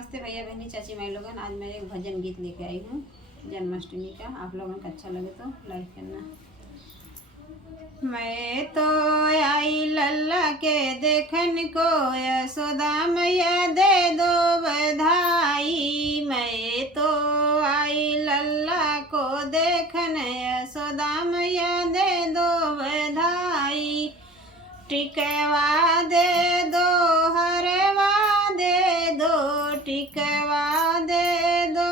नमस्ते भैया बहनी चाची माई लोगन। आज मैं एक भजन गीत लेके आई हूँ जन्माष्टमी का। आप लोगों को अच्छा लगे तो लाइक करना। मैं तो आई लल्ला के देखन को, यशोदा मैया दे दो बधाई। मैं तो आई लल्ला को देखन, यशोदा मैया दे दो बधाई। टिकवा दे दो, हरवा दे दो, टिकवा दे दो,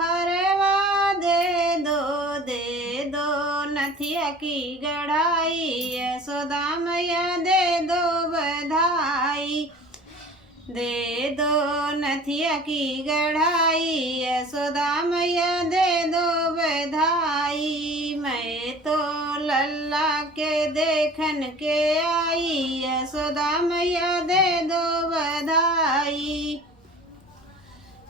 हरवा दे दो नथिया की गढ़ाई। यशोदा मैया दे दो बधाई, दे दो नथिया की गढ़ाई। यशोदा मैया दे दो बधाई। मैं तो लल्ला के देखन के आई, यशोदा मैया दे दो बधाई।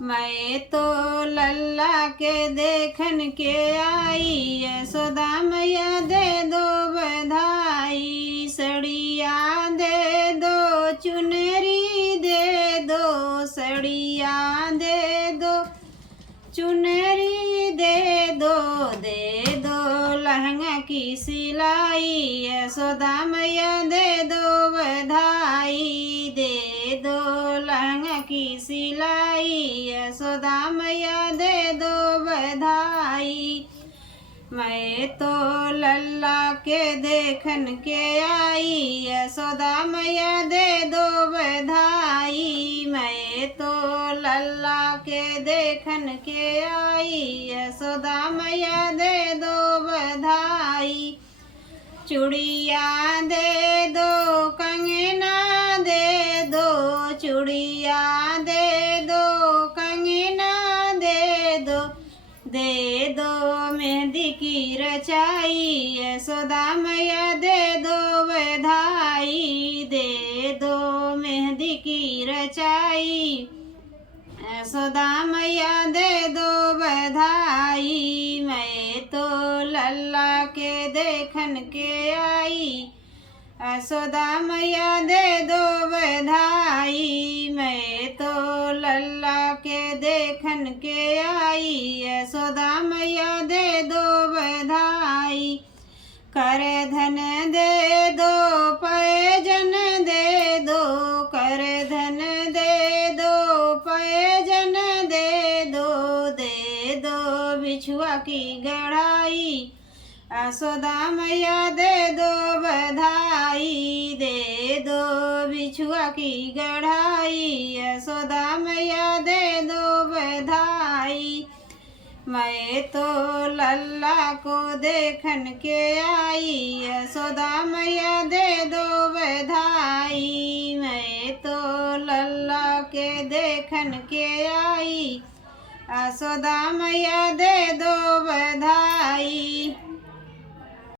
मैं तो लल्ला के देखन के आई, यशोदा मैया दे दो बधाई। सड़िया दे दो, चुनरी दे दो, सड़िया दे दो, चुनरी दे दो लहंगा की सिलाई। यशोदा मैया दे दो बधाई, दे दो लहंगा की सिलाई। यशोदा मैया दे दो बधाई। मैं तो लल्ला के देखन के आई, यशोदा मैया दे दो बधाई। मैं तो लल्ला के देखन के आई, यशोदा मैया दे दो बधाई। चूड़िया दे दो, कंगना दे दो, चूड़िया दे दो, कंगना दे दो मेहंदी की रचाई। यशोदा मैया दे दो बधाई, दे दो मेहंदी की रचाई। यशोदा मैया दे दो बधाई। मैं तो लल्ला के देखन के आई, यशोदा मैया दे दो बधाई। मैं तो लल्ला के देखन के आई, यशोदा मैया दे दो बधाई। कर धन दे दो, पैजन दे दो, कर धन दे दो, पैजन दे दो बिछुआ की गढ़ाई। यशोदा मैया दे दो बधाई, दे दो बिछुआ की गढ़ाई। यशोदा मैया दे दो बधाई। मैं तो लल्ला को देखन के आई, यशोदा मैया दे दो बधाई। मैं तो लल्ला के देखन के आई, यशोदा मैया दे दो